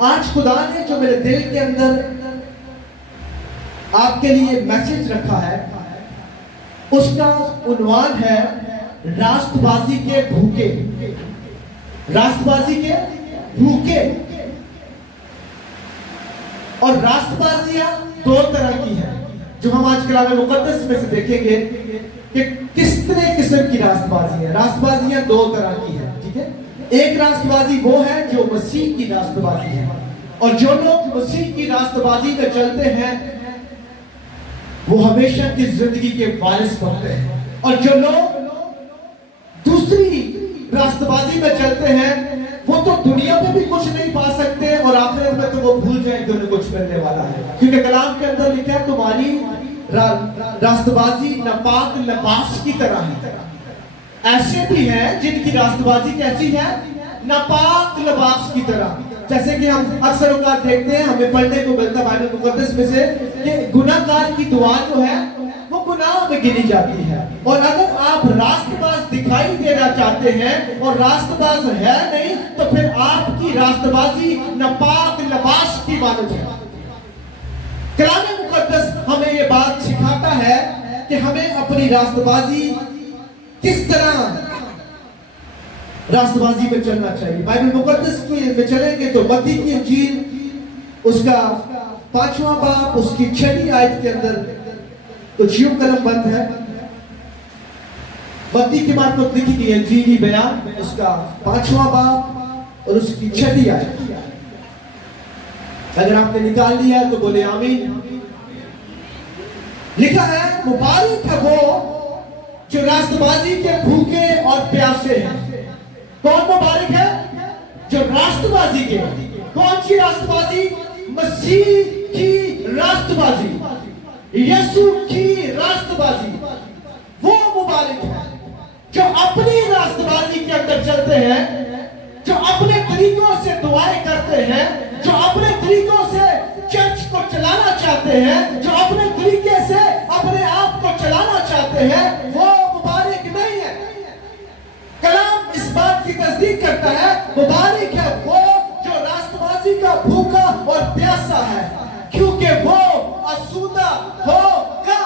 آج خدا نے جو میرے دل کے اندر آپ کے لیے میسج رکھا ہے اس کا عنوان ہے راست بازی کے بھوکے. راست بازی کے بھوکے. اور راست بازیاں دو طرح کی ہیں جو ہم آج کلام مقدس میں سے دیکھیں گے کہ کس طرح قسم کی راست بازی ہے. راست بازیاں دو طرح کی ہیں, ٹھیک ہے. ایک راست بازی وہ ہے جو مسیح کی راست بازی ہے, اور جو لوگ مسیح کی راست بازی میں چلتے ہیں وہ ہمیشہ کی زندگی کے وارث بنتے ہیں. اور جو لوگ دوسری راست بازی میں چلتے ہیں وہ تو دنیا میں بھی کچھ نہیں پا سکتے اور آخرت میں تو وہ بھول جائیں کہ انہیں کچھ ملنے والا ہے. کیونکہ کلام کے اندر لکھا ہے تمہاری راست بازی ناپاک لباس کی طرح ہے. ایسے بھی ہیں جن کی راست بازی کیسی ہے؟ ناپاک لباس کی طرح. جیسے کہ ہم اکثر اوقات دیکھتے ہیں, ہمیں پڑھنے کو ملتا ہے بائبل مقدس میں سے کہ گناہ گار کی دعا جو ہے وہ گناہ میں گنی جاتی ہے. اور اگر آپ راست باز دکھائی دینا چاہتے ہیں اور راست باز ہے نہیں تو پھر آپ کی راست بازی ناپاک لباس کی مانند ہے. کلام مقدس ہمیں یہ بات سکھاتا ہے کہ ہمیں اپنی راست بازی کس طرح راست بازی میں چلنا چاہیے. بائبل مقدس میں چلیں گے تو متی کی انجیل اس کا 5واں باب اس کی 6 آیت کے اندر کچھ یوں کلم بند ہے. متی کی معرفت لکھی گئی انجیلی بیان اس کا 5واں باب اور اس کی 6 آیت. اگر آپ نے نکال لیا تو بولے آمین. لکھا ہے مبارک ہے وہ جو راست بازی کے بھوکے اور پیاسے ہیں. کون مبارک ہے؟ جو راست بازی کے. کون سی راست بازی؟ مسیح کی راست بازی, یسوع کی راست بازی. وہ مبارک ہے جو اپنی راست بازی کے اندر چلتے ہیں, جو اپنے طریقوں سے دعائیں کرتے ہیں, جو اپنے طریقوں سے چرچ کو چلانا چاہتے ہیں, جو اپنے طریقے سے اپنے آپ کو چلانا چاہتے ہیں, وہ مبارک نہیں ہے. کلام اس بات کی تصدیق کرتا ہے مبارک ہے وہ جو راست بازی کا بھوکا اور پیاسا ہے, کیونکہ وہ آسودہ ہوگا.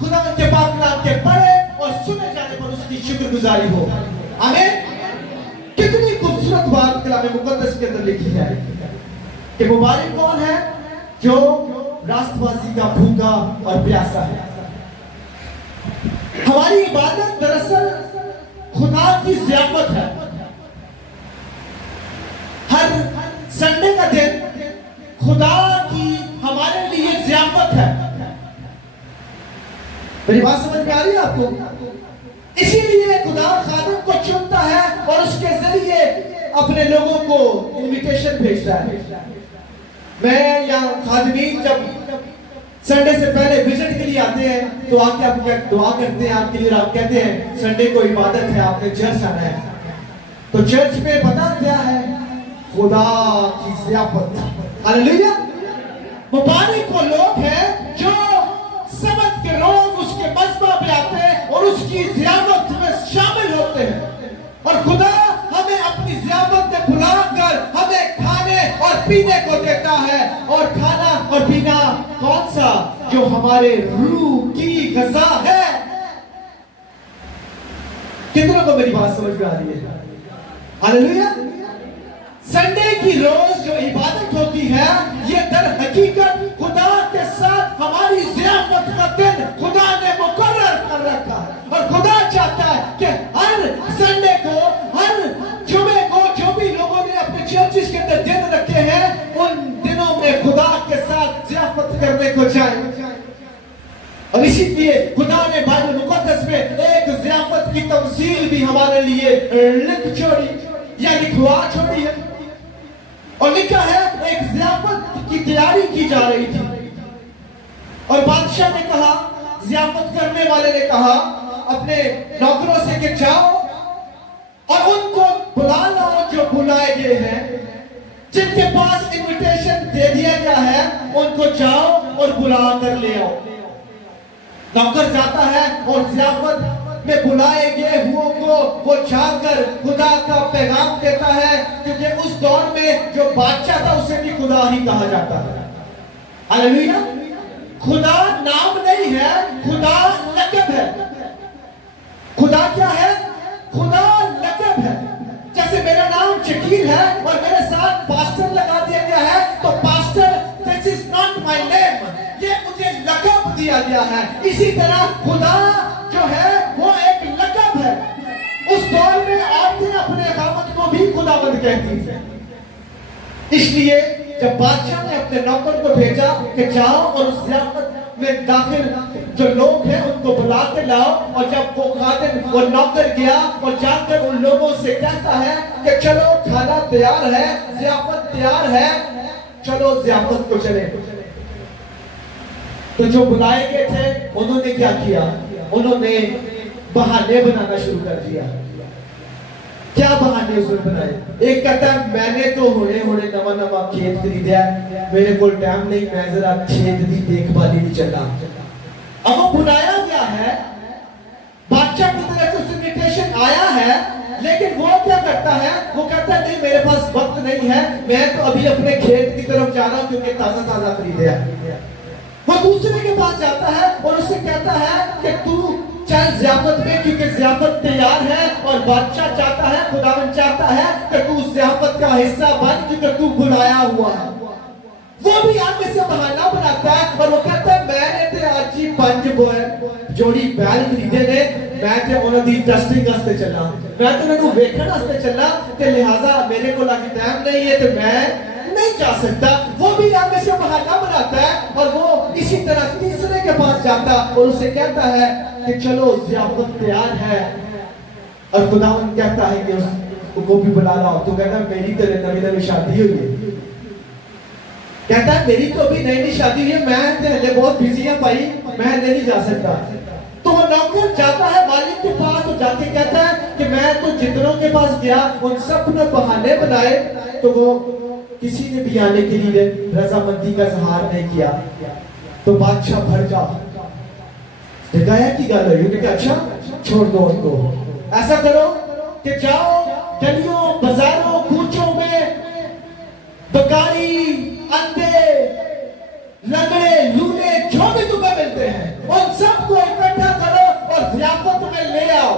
خدا کے پاک نام کے پڑھے اور سنے جانے پر اس کی شکر گزاری ہو. آمین. کتنی خوبصورت بات کلام مقدس کے اندر لکھی ہے کہ مبارک کون ہے؟ جو راست بازی کا بھوکا اور پیاسا ہے. ہماری عبادت دراصل خدا کی ضیافت ہے. ہر سنڈے کا دن خدا کی ہمارے لیے ضیافت ہے. میری بات سمجھ میں آ رہی ہے آپ کو؟ اسی لیے خدا خادم کو چنتا ہے اور اس کے ذریعے اپنے لوگوں کو انویٹیشن بھیجتا ہے. میں یا خادمین جب سنڈے سے پہلے وزٹ کے لیے آتے ہیں تو آ کے آپ کیا دعا کرتے ہیں آپ کے لیے, آپ کہتے ہیں سنڈے کو عبادت ہے, آپ نے چرچ آنا ہے. تو چرچ میں پتہ کیا ہے؟ خدا کی ضیافت. ہاللیلویا. مبارک وہ لوگ ہیں جو سبت کے روز اس کے مذبح پہ آتے ہیں اور اس کی ضیافت میں شامل ہوتے ہیں. اور خدا ہمیں اپنی ضیافت میں بلا کر ہمیں کھانے اور پینے کو دیتا ہے. اور کھانا اور پینا کون سا؟ جو ہمارے روح کی غذا ہے. کتنوں کو میری بات سمجھ میں آ رہی ہے؟ ہاللیلویا. سنڈے کی روز جو عبادت ہوتی ہے یہ در حقیقت خدا کے ساتھ ہماری ضیافت کا دن خدا نے مقرر کر رکھا ہے. اور خدا چاہتا ہے کہ ہر سنڈے کو, ہر جمعے کو جو بھی لوگوں نے اپنے چرچز کے اندر دن رکھے ہیں ان دنوں میں خدا کے ساتھ ضیافت کرنے کو جائیں. اور اسی لیے خدا نے بائبل مقدس میں ایک ضیافت کی تمثیل بھی ہمارے لیے لکھ چھوڑی یا لکھوا چھوڑی ہے. اور لکھا ہے ایک ضیافت کی تیاری کی جا رہی تھی اور بادشاہ نے کہا, ضیافت کرنے والے نے کہا اپنے نوکروں سے کہ جاؤ اور ان کو بلا لاؤ جو بلائے گئے ہیں, جن کے پاس انویٹیشن دے دیا گیا ہے ان کو جاؤ اور بلا کر لے آؤ. نوکر جاتا ہے اور ضیافت میں بلائے گئے ہوں کو وہ جا کر خدا کا پیغام دیتا ہے، کیونکہ اس دور میں جو بادشاہ تھا اسے بھی خدا ہی کہا جاتا ہے۔ ہاللیلویا۔ خدا نام نہیں ہے، خدا لقب ہے۔ خدا کیا ہے؟ خدا لقب ہے۔ جیسے میرا نام شکیل ہے اور میرے ساتھ پاسٹر لگا دیا گیا ہے، تو pastor this is not my name، یہ مجھے لقب دیا گیا ہے۔ اسی طرح خدا جو ہے وہ ایک لقب ہے۔ اس دور میں عورتیں اپنے خاوند کو بھی خداوند کہتی تھیں۔ اس لیے جب بادشاہ نے اپنے نوکر کو بھیجا کہ جاؤ اور اس ضیافت میں داخل جو لوگ ہیں ان کو بلا کے لاؤ، اور جب وہ خادم وہ نوکر گیا اور جا کر ان لوگوں سے کہتا ہے کہ چلو کھانا تیار ہے، ضیافت تیار ہے، چلو ضیافت کو چلے۔ تو جو بلائے گئے تھے انہوں نے کیا کیا؟ انہوں نے بہانے بنانا شروع کر دیا۔ کیا بہانے اس نے بنائے؟ ایک کہتا ہے میں نے تو ہونے نواں کھیت خریدیا ہے، میرے کو ٹائم نہیں، میں ذرا کھیت دی دیکھ بھالی نہیں چلا۔ اب وہ بنایا گیا ہے، بادشاہ کی طرف سے انویٹیشن آیا ہے، لیکن وہ کیا کرتا ہے؟ وہ کہتا ہے نہیں میرے پاس وقت نہیں ہے، میں تو ابھی اپنے کھیت کی طرف جا رہا ہوں کیونکہ تازہ خریدیا ہے۔ وہ دوسرے کے پاس جاتا ہے اور اسے کہتا ہے کہ تو چل ضیافت میں، کیونکہ ضیافت تیار ہے اور بادشاہ چاہتا ہے، خداوند چاہتا ہے کہ تو اس ضیافت کا حصہ بن، کیونکہ تو بلایا ہوا ہے۔ وہ بھی آگے سے بہانہ بناتا ہے اور وہ کہتا ہے میں نے تے آج ہی 5 جوڑی بیل خریدے نے، میں تے انہوں دی ٹیسٹنگ واسطے چلا، میں تے انہوں ویکھن واسطے چلا، تے لہٰذا میرے کو لاگی ٹائم نہیں ہے تے میں نہیں جا سکتا۔ وہ بھی آگے سے بہانہ بناتا ہے اور وہ اسی طرح تیسرے کے پاس جاتا اور اسے کہتا ہے کہ چلو ضیافت تیار ہے، اور خداوند کہتا ہے کہ اس کو بھی بلا لاؤ۔ تو کہتا ہے میری تو نئی شادی ہوئی ہے، کہتا ہے میری تو ابھی نئی شادی ہوئی ہے، میں بہت بزی ہوں بھائی، میں نہیں جا سکتا۔ تو وہ نوکر جاتا ہے مالک کے پاس تو جا کے کہتا ہے کہ میں تو جتنوں کے پاس گیا ان سب نے بہانے بنائے، تو وہ کسی نے بھی آنے کے لیے رضامندی کا اظہار نہیں کیا۔ تو بادشاہ بھر جا دکھایا کی گل ہے، یہ کہ اچھا چھوڑ دو ان کو، ایسا کرو کہ جاؤ گلیوں بازاروں کوچوں میں بکاری اندھے لنگڑے لولے جو بھی تمہیں ملتے ہیں ان سب کو اکٹھا کرو اور ضیافت میں لے آؤ۔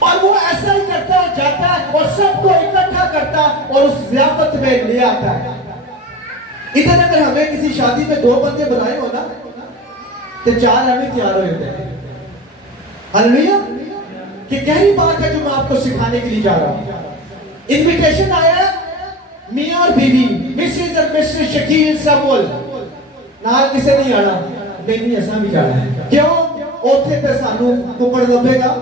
اور وہ ایسا ہی کرتا ہے، جاتا ہے اور سب کو اکٹھا کرتا اور اس ضیافت میں لے آتا ہے۔ ادھر اگر ہمیں کسی شادی میں 2 بندے بلائے ہو نا تو 4 ہمیں تیار ہوئے ہوتے ہیں۔ ہاللیلویا۔ کہ گہری بات ہے جو میں آپ کو سکھانے کے لیے جا رہا ہوں۔ انویٹیشن آیا ہے میاں اور بیوی، مسز اور مسٹر شکیل سیمول، نال کسے نہیں آنا، نہیں ایسا بھی جانا ہے۔ کیوں؟ اوتھے تے سانو ککڑ لبے گا،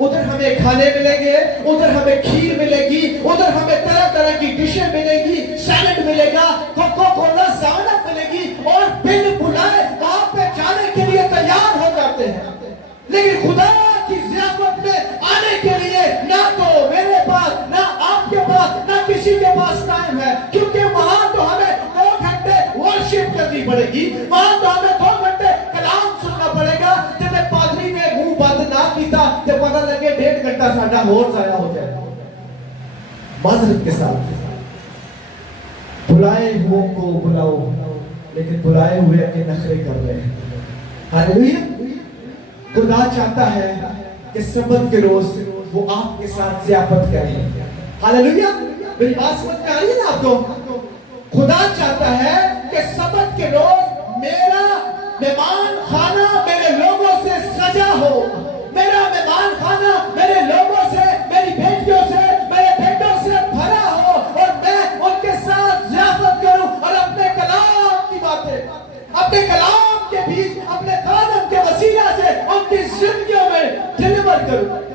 ادھر ہمیں کھانے ملیں گے، ادھر ہمیں کھیر ملے گی، ادھر ہمیں طرح طرح کی ڈشیں ملے گی، سیلڈ ملے گا، کوکو کولا سیونپ ملے گی، اور بن بلائے وہاں پہ جانے کے لیے تیار ہو جاتے ہیں۔ لیکن خدا کی ضیافت میں آنے کے لیے نہ تو میرے پاس، نہ آپ کے پاس، نہ کسی کے پاس ٹائم ہے، کیونکہ وہاں تو ہمیں 2 گھنٹے ورشپ کرنی پڑے گی، وہاں تو ہمیں 2 گھنٹے کلام سننا پڑے گا۔ جب پادری نے منہ بند نہ کیتا تو پتہ لگے 1.5 گھنٹہ ساڈا اور ضائع ہو جائے۔ معذرت کے ساتھ بلائے ہوئے کو بلاؤ، لیکن بلائے ہوئے کے نخرے کر رہے ہیں۔ ہاللیلویا۔ خدا چاہتا ہے کہ سبت کے روز وہ آپ کے ساتھ ضیافت کرے۔ ہاللیلویا۔ میری بات سمجھ میں آ رہی ہے نا آپ کو؟ خدا چاہتا ہے کہ سبت کے روز میرا مہمان خانہ میرے لوگوں سے سجا ہو، میرا مہمان خانہ میرے لوگوں سے، میری بیٹیوں سے، میرے بیٹوں سے بھرا ہو، اور میں ان کے ساتھ ضیافت کروں اور اپنے کلام کی باتیں، اپنے کلام کے بیچ اپنے خادم کے وسیلہ سے ان کی زندگیوں میں ڈلیور کروں۔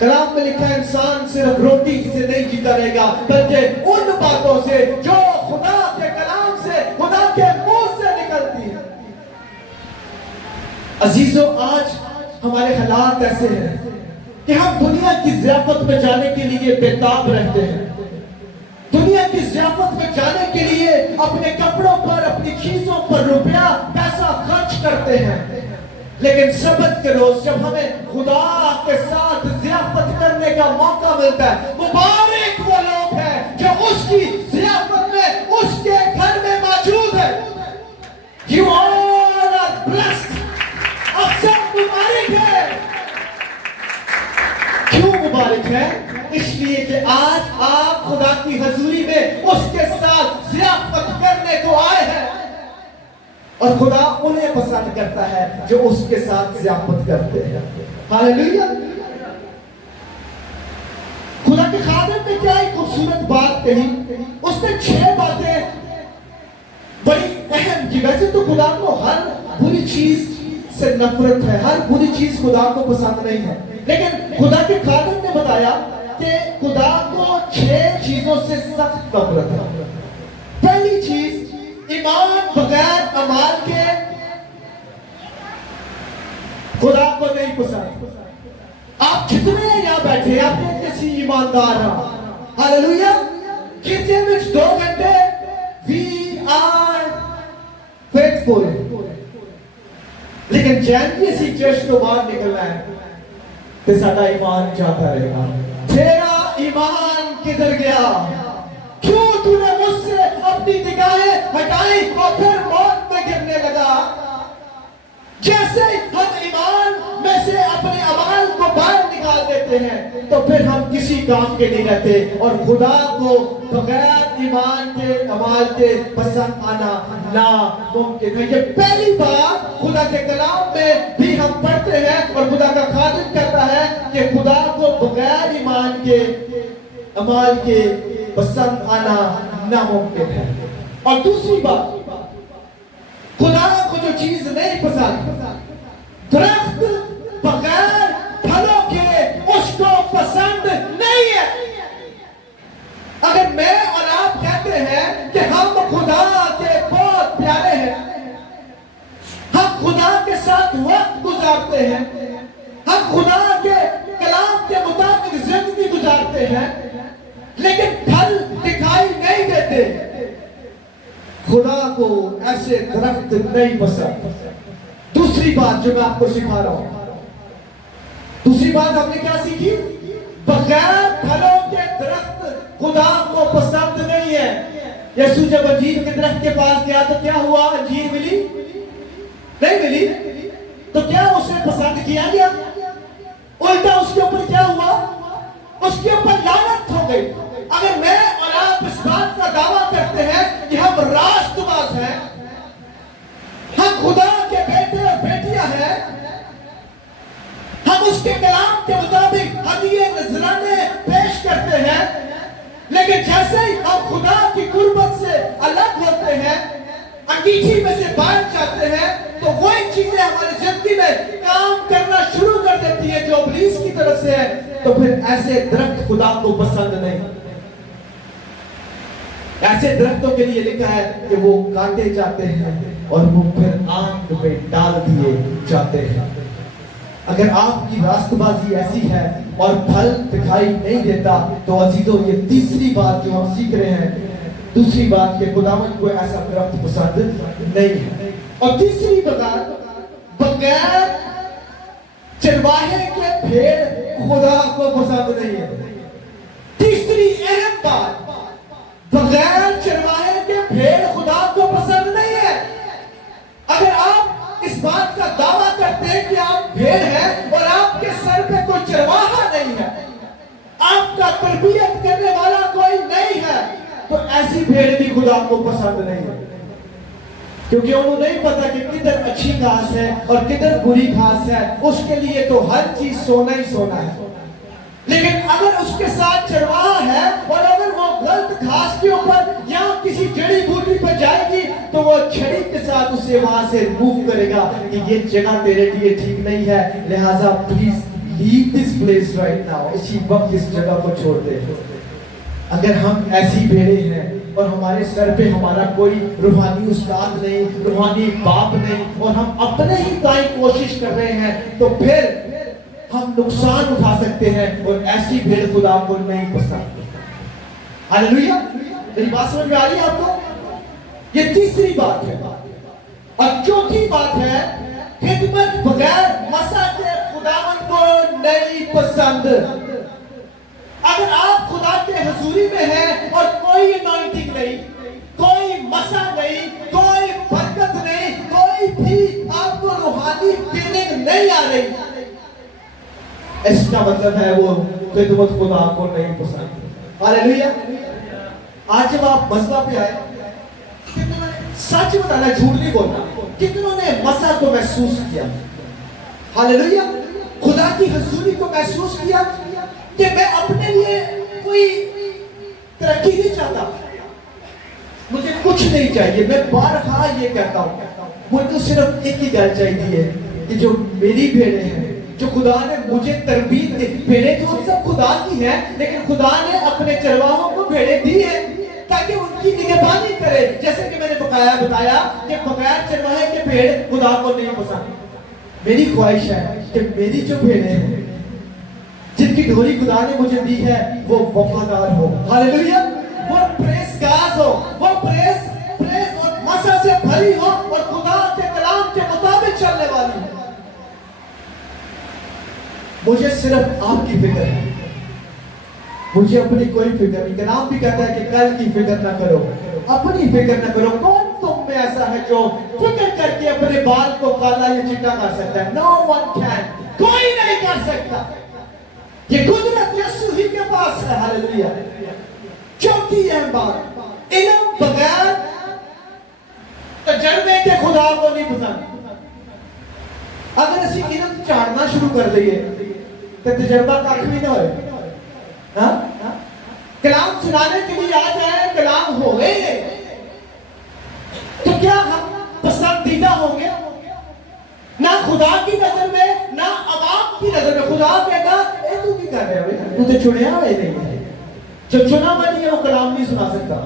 کلام میں لکھا ہے انسان صرف روٹی سے نہیں جیتا رہے گا، بلکہ ان باتوں سے جو خدا کے کلام سے، خدا کے منہ سے نکلتی ہے۔ عزیزوں، آج ہمارے حالات ایسے ہیں کہ ہم دنیا کی ضیافت میں جانے کے لیے بےتاب رہتے ہیں، دنیا کی ضیافت میں جانے کے لیے اپنے کپڑوں پر، اپنی چیزوں پر روپیہ پیسہ خرچ کرتے ہیں، लेकिन सबत के रोज जब हमें खुदा के साथ ज़ियाफत करने का मौका मिलता है, मुबारक वो लोग हैं जो उसकी ज़ियाफत में उसके घर में मौजूद है। You all are blessed। अब सब मुबारक है। क्यों मुबारक है? इसलिए कि आज आप खुदा की हजूरी में उसके साथ ज़ियाफत करने को आए हैं, और खुदा उन्हें पसंद करता है जो उसके साथ ज़ियाफत करते हैं। हालेलुया। खुदा के खादिम ने क्या एक खूबसूरत बात कही। उसने 6 बातें बड़ी अहम की। वैसे तो खुदा को हर बुरी चीज से नफरत है, हर बुरी चीज खुदा को पसंद नहीं है, लेकिन खुदा के खादिम ने बताया कि खुदा को 6 चीजों से सख्त नफरत है। पहली चीज, ईमान बगैर अमाल के खुदा को नहीं पसंद। आप कितने यहाँ बैठे, आप किसी ईमानदार हैं? हालेलुया। गिरजे में 2 घंटे we are faithful, लेकिन जैसे ही चर्च को बाहर निकलना है तो साਡਾ ईमान जाता रहेगा। तेरा ईमान किधर गया? क्यों तूने मुझसे अपनी निगाहें हटाई और फिर मौत में गिरने लगा? जैसे हम ईमान में से अपने अमाल को बाहर निकाल देते हैं तो फिर हम किसी काम के नहीं रहते, और खुदा को बगैर ईमान के अमाल के पसंद आना नामुमकिन है। ये पहली बात खुदा के कलाम में भी हम पढ़ते हैं, और खुदा का खादिम कहता है कि खुदा को बगैर ईमान के अमाल के पसंद आना नामुमकिन है। और दूसरी बात, खुदा को जो चीज नहीं पसंद, दरख्त बगैर फलों के उसको पसंद नहीं है। अगर मैं और आप कहते हैं कि हम खुदा के बहुत प्यारे हैं, हम खुदा के साथ वक्त गुजारते हैं, हम खुदा के कलाम के मुताबिक जिंदगी गुजारते हैं, लेकिन फल दिखाई नहीं देते, खुदा को ऐसे दरख्त नहीं पसंद। दूसरी बात जो मैं आपको सिखा रहा हूं, दूसरी बात हमने क्या सीखी? बगैर फलों के दरख्त खुदा को पसंद नहीं है। यीशु जब अंजीर के दरख्त के पास गया तो क्या हुआ? अंजीर मिली? नहीं मिली। तो क्या उसे पसंद किया गया? उल्टा उसके ऊपर क्या हुआ? उसके ऊपर लानत हो गई। अगर मैं और आप इस बात का दावा करते हैं कि हम रास्तबाज हैं, हम खुदा के बेटे और बेटियां हैं, हम उसके कलाम के मुताबिक हम ये नजराने पेश करते हैं, लेकिन जैसे ही हम खुदा की कुर्बत से अलग होते हैं, अंगीठी में से बाहर जाते हैं, तो वही चीजें हमारी जिंदगी में काम करना शुरू कर देती है जो इब्लीस की तरफ से है। तो फिर ऐसे दरख्त खुदा को पसंद नहीं। ऐसे दरख्तों के लिए लिखा है कि वो काटे जाते हैं और वो फिर आग पे डाल दिए जाते हैं। अगर आपकी रास्तबाजी ऐसी है और फल दिखाई नहीं देता, तो अजीजों ये तीसरी बात जो हम सीख रहे हैं, दूसरी बात के खुदावंद को ऐसा दरख्त पसंद नहीं है। और तीसरी बात, बगैर चरवाहे के भेड़ खुदा को पसंद नहीं है। तीसरी अहम बात, बगैर चरवाहे के भेड़ खुदा को पसंद नहीं है। अगर आप इस बात का दावा करते हैं कि आप भेड़ हैं और आपके सर पे कोई चरवाहा नहीं है, आपका तरबियत करने वाला कोई नहीं है, तो ऐसी भेड़ भी खुदा को पसंद नहीं है, क्योंकि उन्हें नहीं पता कि किधर अच्छी घास है और किधर बुरी घास है। उसके लिए तो हर चीज सोना ही सोना है। लेकिन अगर उसके साथ चरवाहा है और अगर वो गलत घास के ऊपर या किसी जड़ी बूटी पर जाएगी, तो वो छड़ी के साथ उसे वहां से रिमूव करेगा कि ये जगह तेरे लिए ठीक नहीं है, लिहाजा please leave this place right now. इसी वक्त इस जगह को छोड़ दे। अगर हम ऐसी भेड़े हैं और हमारे सर पे हमारा कोई रूहानी उस्ताद नहीं, रूहानी बाप नहीं, और हम अपने ही ताई कोशिश कर रहे हैं, तो फिर हम नुकसान उठा सकते हैं, और ऐसी भेड़ खुदा को नहीं पसंद। हालेलुया। मेरी बात समझ में आ रही है आपको? ये तीसरी बात है। और चौथी बात है खिदमत बगैर मसा के खुदावन को नहीं पसंद। अगर आप खुदा के हजूरी में हैं और कोई अनॉइंटिंग नहीं, कोई मसा नहीं, कोई बरकत नहीं, कोई भी आपको रूहानी फीलिंग नहीं आ रही, इसका मतलब है वो खिदमत खुदा को नहीं पसंद। हालेलुया। आज जब आप मसबा पे आए, सच बताना, झूठ नहीं बोलना, कितनों ने मसा को महसूस किया? हालेलुया। खुदा की हजूरी को महसूस किया कि मैं अपने लिए कोई तरक्की नहीं चाहता, मुझे कुछ नहीं चाहिए। मैं बारहा ये कहता हूँ, मुझे सिर्फ एक ही गल चाहिए कि जो मेरी भेड़ें हैं, जो खुदा ने मुझे तरबीत दी, भेड़ें तो सब खुदा की हैं, लेकिन खुदा ने अपने चरवाहों को भेड़ें दी है ताकि उनकी निगरानी करे। जैसे कि मैंने बताया कि बगैर चरवाहे के भेड़ खुदा को नहीं पसंद। मेरी ख्वाहिश है कि मेरी जो भेड़ें हैं, जिनकी ढोली खुदा ने मुझे दी है, वो वफादार हो। हालेलुया। वो प्रेज़गार हो, वो प्रेज़ और मसा से भरी हो और खुदा के कलाम के मुताबिक चलने वाली हो। मुझे सिर्फ आपकी फिक्र है, मुझे अपनी कोई फिक्र नहीं। कलाम भी कहता है कि कल की फिक्र ना करो, अपनी फिक्र ना करो। कौन तुम में ऐसा है जो फिक्र करके अपने बाल को काला या चिट्टा कर सकता है? नो वन कैन, कोई नहीं कर सकता। ये कुदरत यीशु ही के पास है। हालेलुया। चौथी अहम बात, इल्म बगैर तजर्बे के खुदा को नहीं पसंद। अगर असी इल्म झाड़ना शुरू कर दईए तो तजर्बा कख भी ना होए। कलाम सुनाने के लिए आ जाए, कलाम हो गए तो क्या हम पसंदीदा होंगे? ना खुदा की नजर में, ना अवाम की नजर में। खुदा कहता है तू क्या कर रहा है, तू तो चुनिया हुआ नहीं है, जो चुना हुआ नहीं है वो कलाम नहीं सुना सकता।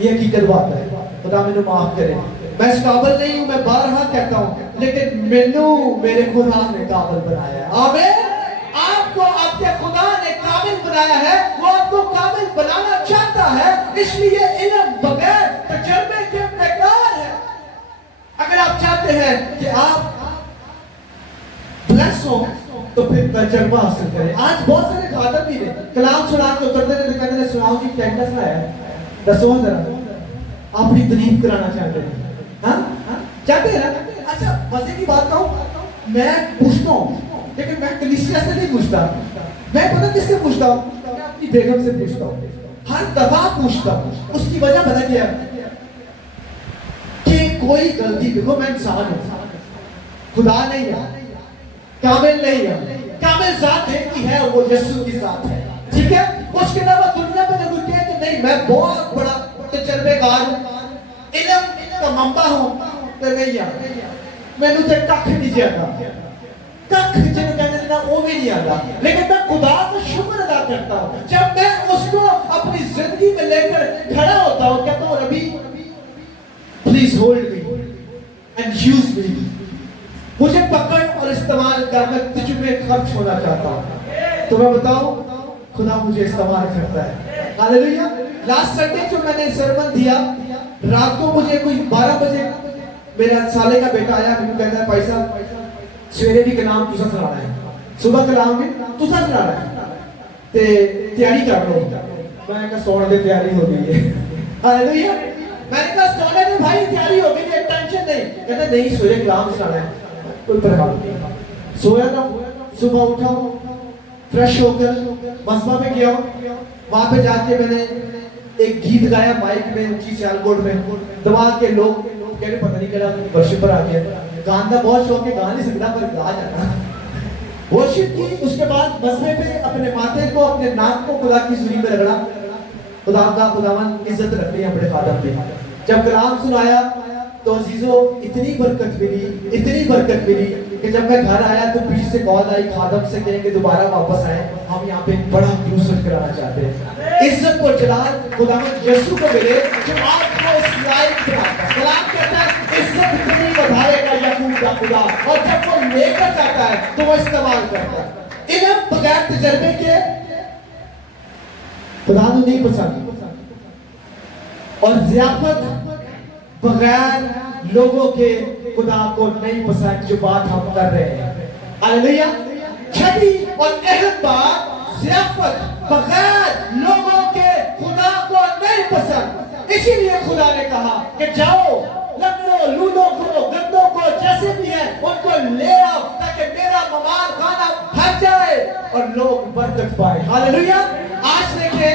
ये हकीकत बात है। खुदा मैंने माफ करे, मैं इस काबिल नहीं हूं, मैं बारहा कहता हूं, लेकिन मैनू मेरे खुदा ने काबिल बनाया है। आमीन। आपको आपके खुदा ने काबिल बनाया है, वो आपको काबिल बनाना चाहता है। इसलिए इल्म बगैर तजर्बे के बेकार है। अगर आप चाहते हैं कि आप ब्लेस हो तो फिर तजर्बा हासिल करें। आज बहुत सारे खातर भी ने कलाम सुना के उतरते ने कहते ने सुनाओ जी क्या सुनाया, दसो जरा, अपनी तारीफ कराना चाहते हैं। हाँ चाहते हैं ना? अच्छा मजे की बात कहूं, मैं पूछता हूँ, लेकिन मैं कलीसिया से नहीं पूछता। मैं पता किससे पूछता हूँ? मैं अपनी बेगम से पूछता हूँ, हर दफा पूछता हूँ। उसकी वजह पता क्या है कि कोई गलती, देखो मैं इंसान हूँ, खुदा नहीं है, कामिल नहीं है। कामिल जात एक ही है, वो यीशु की जात है। ठीक है? उसके अलावा दुनिया में अगर कोई कहे कि नहीं मैं बहुत बड़ा तजर्बेकार हूँ, इल्म का मंबा हूँ, तो नहीं है, मैनू तो कख नहीं जाता, कख जिन्हें कहते ना वो भी नहीं आता। लेकिन मैं खुदा का शुक्र अदा करता हूँ जब मैं उसको अपनी जिंदगी में लेकर खड़ा होता हूँ, कहता हूँ रबी please hold me and use me, मुझे पकड़ और इस्तेमाल कर, मैं तुझ में खर्च होना चाहता हूँ। तो मैं बताऊं खुदा मुझे इस्तेमाल करता है। हालेलुया। लास्ट संडे जो मैंने सरमन दिया, रात को मुझे कोई 12 बजे मेरा साले का बेटा आया, मुझे कहता है भाई साहब सवेरे भी कलाम तुसा सुनाना है, सुबह कलाम भी तुसा सुनाना है, ते तैयारी कर लो। मैं कहा सोने की तैयारी हो गई है। हालेलुया। मैंने कहा सोने की भाई तैयारी हो गई है, टेंशन नहीं। कहता नहीं सवेरे कलाम सुनाना है, कोई परवाह नहीं। सोया था, सुबह उठा, फ्रेश होकर मस्बा में गया, वहां पे जाके मैंने एक गीत गाया माइक में, ऊंची सियालकोट में, दबा के लोग कह रहे पता नहीं क्या वर्शिप पर आ गया। गान का बहुत शौक है, गा नहीं सकता पर गा जाना। वर्शिप की, उसके बाद मस्बे पे अपने माथे को, अपने नाक को खुदा की जुरी में रगड़ा। खुदा का खुदावन इज्जत रख ली अपने खादम पे। जब कलाम सुनाया तो अजीजों इतनी बरकत मिली कि जब मैं घर आया तो पीछे से कॉल आई खादम से कहें कि दोबारा वापस आए, हम यहाँ पे बड़ा क्रूसेड कराना चाहते हैं। इज्जत और जलाल खुदावंद यीशु को मिले जो आपको इस लायक बनाता है। कलाम कहता है इज्जत इतनी बढ़ाएगा याकूब का खुदा, और जब वो लेकर जाता है तो वो इस्तेमाल करता है। इल्म बगैर तजर्बे के खुदा को नहीं पसंद, और ज़ियाफत बगैर लोगों के खुदा को नहीं पसंद जो बात हम कर रहे हैं। हालेलुया। छठी और अहम बात, ज़ियाफत बगैर लोगों के खुदा को नहीं पसंद। इसीलिए खुदा ने कहा कि जाओ लंगड़ों, लूलों को, गंदों को, जैसे भी है उनको ले आओ ताकि मेरा मेहमान खाना भर जाए और लोग बरकत पाए। हालेलुया। आज देखिए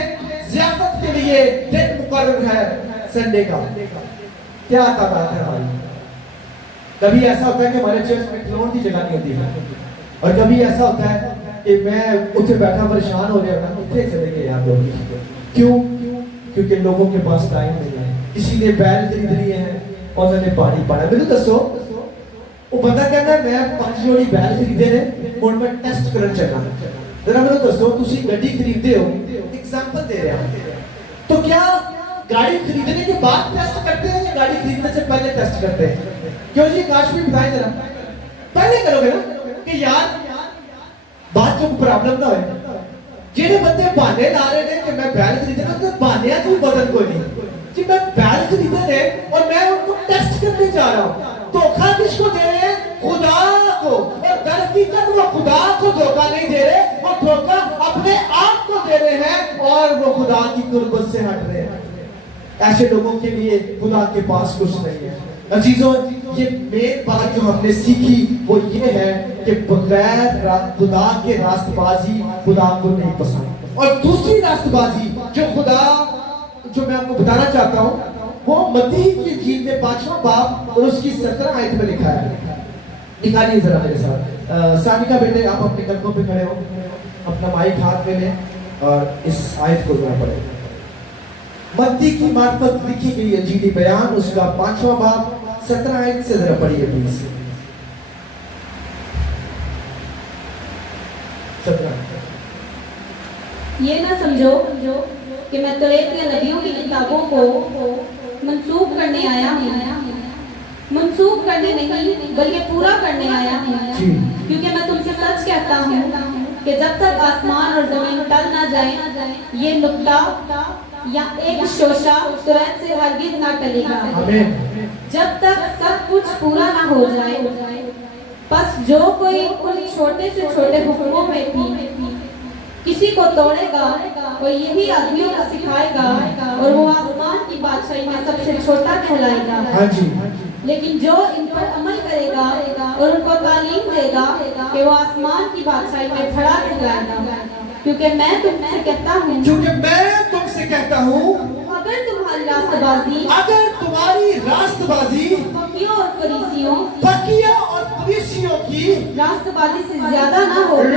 ज़ियाफत के लिए दिन मुकर्रर है संडे का। क्या तादाद है हमारी? कभी ऐसा होता है कि हमारे चर्च में खिलौने की जगह नहीं होती है, और कभी ऐसा होता है कि मैं उठे बैठा परेशान हो गया, कितने चले गए आप लोग? क्यों? क्योंकि लोगों के पास टाइम नहीं है। किसी ने बैल खरीद लिए हैं और उन्होंने पानी पाना। मेरे दसो वो बंदा कहता है मैं 5 जोड़ी बैल खरीदे ने और मैं टेस्ट करना चाहता। जरा मेरे दसो तुसी गड्डी खरीदते हो, एग्जांपल दे रहा हूं, तो क्या गाड़ी खरीदने के बाद टेस्ट करते हैं या गाड़ी खरीदने से पहले टेस्ट करते हैं? क्यों जी? काश भी बताएं जरा। पहले करोगे ना कि यार बात जो प्रॉब्लम ना हो। जेडे बंदे बहाने ला रहे हैं कि मैं बैल खरीदना, तो बहाने की बदल कोई नहीं कि मैं बैल खरीदने ने और मैं उनको टेस्ट करने जा रहा हूं। धोखा किसको दे रहे हैं? खुदा को। और दर हकीकत वो खुदा को धोखा नहीं दे रहे, वो धोखा अपने आप को दे रहे हैं और वो खुदा की कुर्बत से हट रहे हैं। ऐसे लोगों के लिए खुदा के पास कुछ नहीं है। अजीजों, ये मेन बात जो हमने सीखी वो ये है कि बगैर खुदा के रास्तबाजी खुदा को नहीं पसंद। और दूसरी रास्तबाजी जो मैं आपको बताना चाहता हूँ वो मत्ती की इंजील में 5वां बाब और उसकी 17 आयत में लिखा है। दिखाइए जरा मेरे साथ। सानिका बेटे आप अपने कदमों पे खड़े हो, अपना माइक हाथ में लें और इस आयत को जरा पढ़ें। मत्ती की मार्फत लिखी गई इंजीली बयान उसका 5वां बाब 17 आयत से जरा पढ़िए प्लीज। 17। ये ना समझो कि मैं तौरात या नबियों की किताबों को मंसूब करने आया हूँ। मंसूब करने नहीं बल्कि पूरा करने आया हूँ। क्योंकि मैं तुमसे सच कहता हूँ कि जब तक आसमान और जमीन टल ना जाए ये नुक्ता या एक शोशा तौरात से हरगिज ना टलेगा, जब तक सब कुछ पूरा ना हो जाए। बस जो कोई उन छोटे से छोटे हुक्मों में भी किसी को तोड़ेगा वो यही आदमियों को सिखाएगा और वो आसमान की बादशाही में सबसे छोटा कहलाएगा। हाँ जी। लेकिन जो इन पर अमल करेगा और उनको तालीम देगा कि वो आसमान की बादशाही में बड़ा कहलाएगा। क्योंकि मैं तुमसे कहता हूँ अगर तुम्हारी रास्तबाजी फकीरों और फरीसियों की रास्तबाजी से ज्यादा ना होगी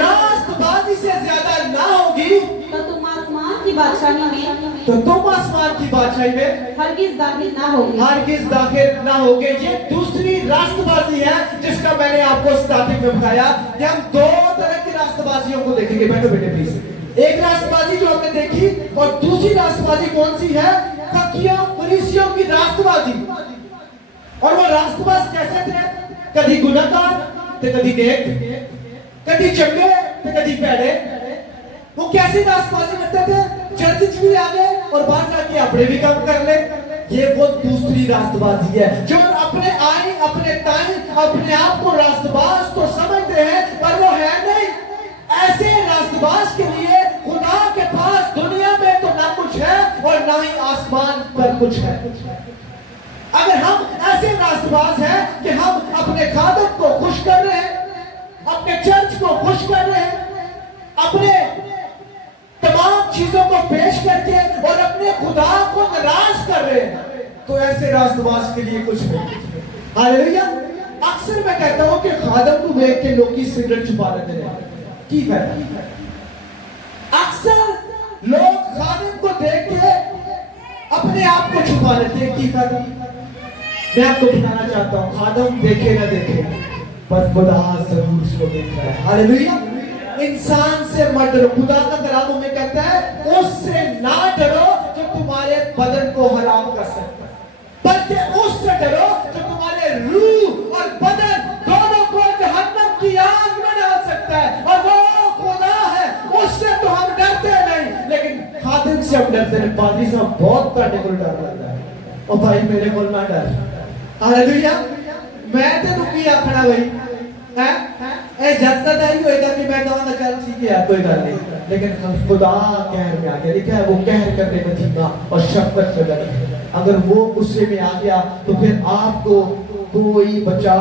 तो तुम आसमान की बादशाही में हरगिज दाखिल ना होगे। ये दूसरी रास्तबाजी है जिसका मैंने आपको स्टार्टिंग में बताया कि हम 2 तरह की रास्तबाजियों को देखेंगे। बैठो बेटे प्लीज। एक रास्तबाजी जो हमने देखी और दूसरी रास्तबाजी कौन सी है? फकीरों फरीसियों की रास्तबाजी। और वो रास्तबाज कैसे थे? कभी गुनहगार तो कभी नेक, कभी चंगे तो कभी पैड़े। वो कैसी रास्तबाजी करते थे? चर्च भी आ गए और बाहर जाके अपने भी काम कर ले। ये वो दूसरी रास्तबाजी है जो अपने आई अपने टाइम अपने आप को रास्तबाज तो समझते हैं पर वो है नहीं। ऐसे रास्तबाज के लिए खुदा के पास दुनिया में तो ना कुछ है और ना ही आसमान पर कुछ है। अगर हम ऐसे रास्तबाज हैं कि हम अपने खादम को खुश कर रहे हैं, अपने चर्च को खुश कर रहे हैं, अपने तमाम चीजों को पेश करके और अपने खुदा को नाराज कर रहे हैं, तो ऐसे रास्तबाज के लिए कुछ नहीं। हालेलुया। अक्सर मैं कहता हूं कि खादम को देख के लोग की सिगरेट छुपा लेते हैं। की फायदा? अक्सर लोग खादम को देख के अपने आप को छुपा लेते हैं। की फायदा? मैं आपको बताना चाहता हूं, खादम देखे ना देखे पर खुदा जरूर उसको देख रहा है। हालेलुया। इंसान से मत डरो। खुदा का कलाम हमें कहता है उससे ना डरो जो तुम्हारे बदन को हराम कर सकता है, बल्कि उससे डरो जो तुम्हारे रूह और बदन दोनों को जहन्नम की आग में डाल सकता है। और वो खुदा है, उससे तो हम डरते नहीं, लेकिन खादिम से हम डरते हैं। पादरी साहब बहुत काटे को डर लगता है और भाई मेरे को ना डर। हालेलुया। मैं तेन की आखना भाई है ए जद तक नहीं होएगा कि मैं कहूँगा चल ठीक है कोई गल नहीं, लेकिन खुदा कहर में आ गया, लिखा है वो कहर करने में धीमा और शफकत में गनी है। अगर वो गुस्से में आ गया तो फिर आपको कोई बचा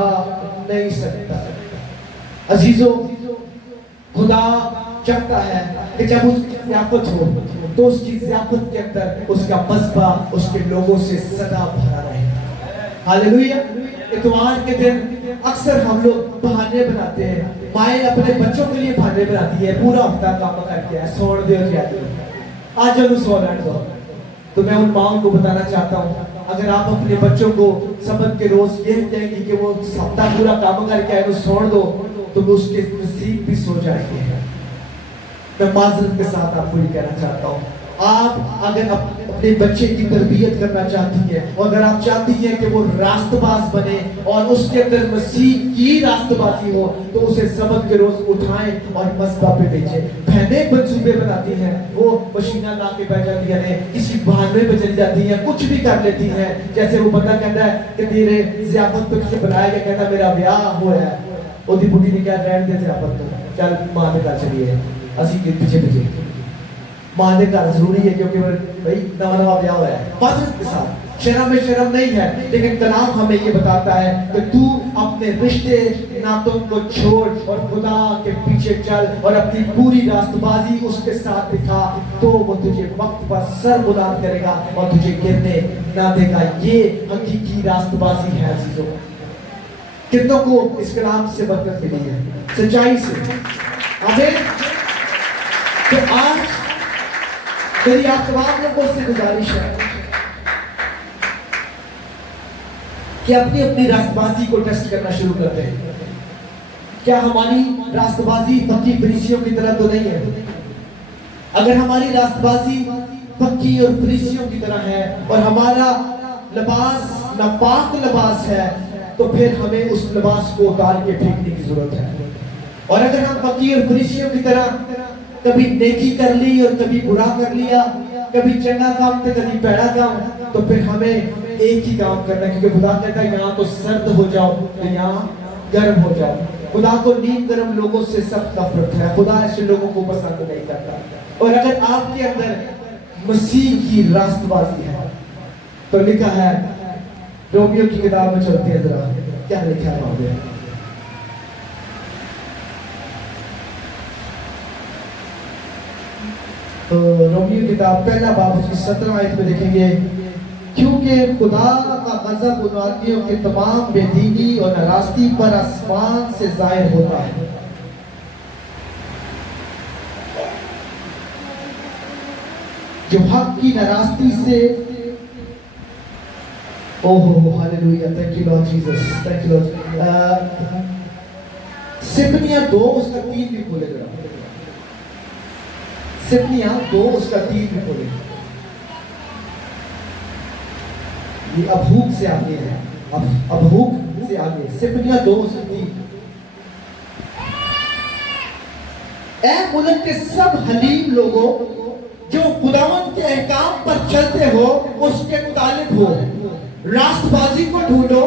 नहीं सकता। अजीजों, खुदा चाहता है कि जब उसकी ज़ियाफत हो तो उसकी ज़ियाफत के अंदर उसका मज़बा उसके लोगों से सदा भरा रहे। हालेलुया। इतवार के दिन अक्सर हम लोग बहाने बनाते हैं, माएँ अपने बच्चों के लिए बहाने बनाती है, पूरा हफ्ता काम करके है, सोड़ दो आज जब सोना दो। तो मैं उन माओं को बताना चाहता हूँ, अगर आप अपने बच्चों को सबक के रोज ये कहेंगे कि वो हफ्ता पूरा काम करके आए तो छोड़ दो, तो वो उसके नसीब भी सो जाएंगे। मैं माजरत के साथ आपको ये कहना चाहता हूँ, आप अगर अपने बच्चे की तरबियत करना चाहती हैं और अगर आप चाहती हैं कि वो रास्तबाज बने और उसके अंदर मसीह की रास्तबाजी हो, तो उसे सबक के रोज उठाएं और मस्बा पे भेजें। बहनें मंसूबे बनाती हैं, वो मशीना ला के बैठ जाती हैं, किसी बहाने पे चली जाती हैं, कुछ भी कर लेती हैं। जैसे वो बंदा कहता है कि तेरे ज़ियाफत पे किसी बनाया गया, कहता मेरा ब्याह हो है, ओदी बुढ़ी ने क्या रहने दे ज़ियाफत तो चल मां दे घर चलिए, असी के पीछे पीछे मां दे घर जरूरी है क्योंकि भाई नवा नवा ब्याह हुआ है। माजरत के साथ शर्म में शर्म नहीं है, लेकिन कलाम हमें ये बताता है कि तू अपने रिश्ते नातों को छोड़ और खुदा के पीछे चल और अपनी पूरी रास्तबाजी उसके साथ दिखा, तो वो तुझे वक्त पर सर बुलंद करेगा और तुझे गिरने ना देगा। ये हकीकी रास्तबाजी है अजीजों। कितनों को इस कलाम से बरकत मिली है सच्चाई से? आमीन। तो आज मेरी आप तमाम लोगों से गुजारिश है कि अपनी अपनी रास्तबाजी को टेस्ट करना शुरू करते हैं। क्या हमारी रास्तबाजी फकी फरीसियों की तरह तो नहीं है? अगर हमारी रास्तबाजी फकी और फरीसियों की तरह है और हमारा लिबास नापाक लिबास है, तो फिर हमें उस लिबास को उतार के फेंकने की जरूरत है। और अगर हम फकी और फरीसियों की तरह कभी नेकी कर ली और कभी बुरा कर लिया, कभी चंगा काम तो कभी पैड़ा काम, तो फिर हमें एक ही काम करना है, क्योंकि खुदा कहता है यहाँ तो सर्द हो जाओ तो यहाँ गर्म हो जाओ। खुदा को नीम गर्म लोगों से सख्त नफरत है, खुदा ऐसे लोगों को पसंद नहीं करता। और अगर आपके अंदर मसीह की रास्तबाजी है, तो लिखा है रोमियो की किताब में चलते हैं, जरा क्या लिखा है वहां पे? तो रोमियो किताब पहला बाब उसकी 17 आयत में देखेंगे, क्योंकि खुदा का गजब उन्वादियों के तमाम बेदीनी और नाराज़गी पर आसमान से जाहिर होता है। जो हक की नाराज़गी से, ओहो hallelujah, thank you Lord Jesus, thank you Lord. सिपनिया 2 उसका 3 भी खोले जरा, सिपनिया 2 उसका 3 भी खोले। ये अबहूक से आगे है, अबहूक से आगे, सिपनिया 2 उसका 3। ऐ मुल्क के सब हलीम लोगों जो खुदावन के अहकाम पर चलते हो, उसके मुतालिब हो, रास्तबाजी को ढूंढो,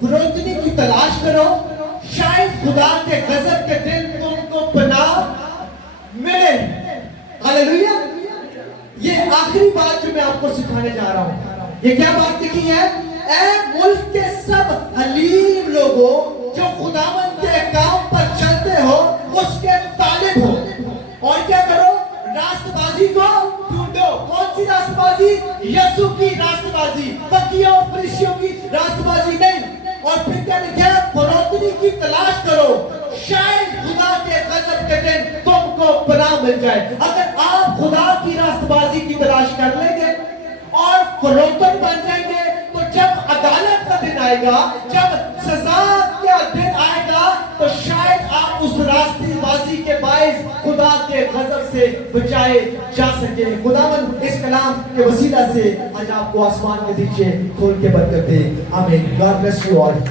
फरोतनी की तलाश करो, शायद खुदा के गजब के दिन तुमको पनाह मिले। हालेलुया। ये आखिरी बात जो मैं आपको सिखाने जा रहा हूं, ये क्या बात लिखी है? ऐ मुल्क के सब हलीम लोगों जो खुदावन के काम पर चलते हो, उसके तालिब हो, और क्या करो? रास्तबाजी को ढूंढो। कौन सी रास्तबाजी? यीशु की रास्तबाजी, फकीयों और फरीसियों की रास्तबाजी नहीं। और फिर क्या लिखा है? फरोतनी की तलाश करो, शायद खुदा के गजब के दिन तुमको पनाह मिल जाए। अगर आप खुदा की रास्तबाजी की तलाश कर लेंगे और फरोतन बन जाएंगे, तो जब अदालत का दिन आएगा, जब सजा का दिन आएगा, तो शायद आप उस रास्तबाजी के बाइस खुदा के गजब से बचाए जा सके। खुदावन इस कलाम के वसीला से आज आपको आसमान के नीचे खोल के बरकत दे। आमीन। God bless you all.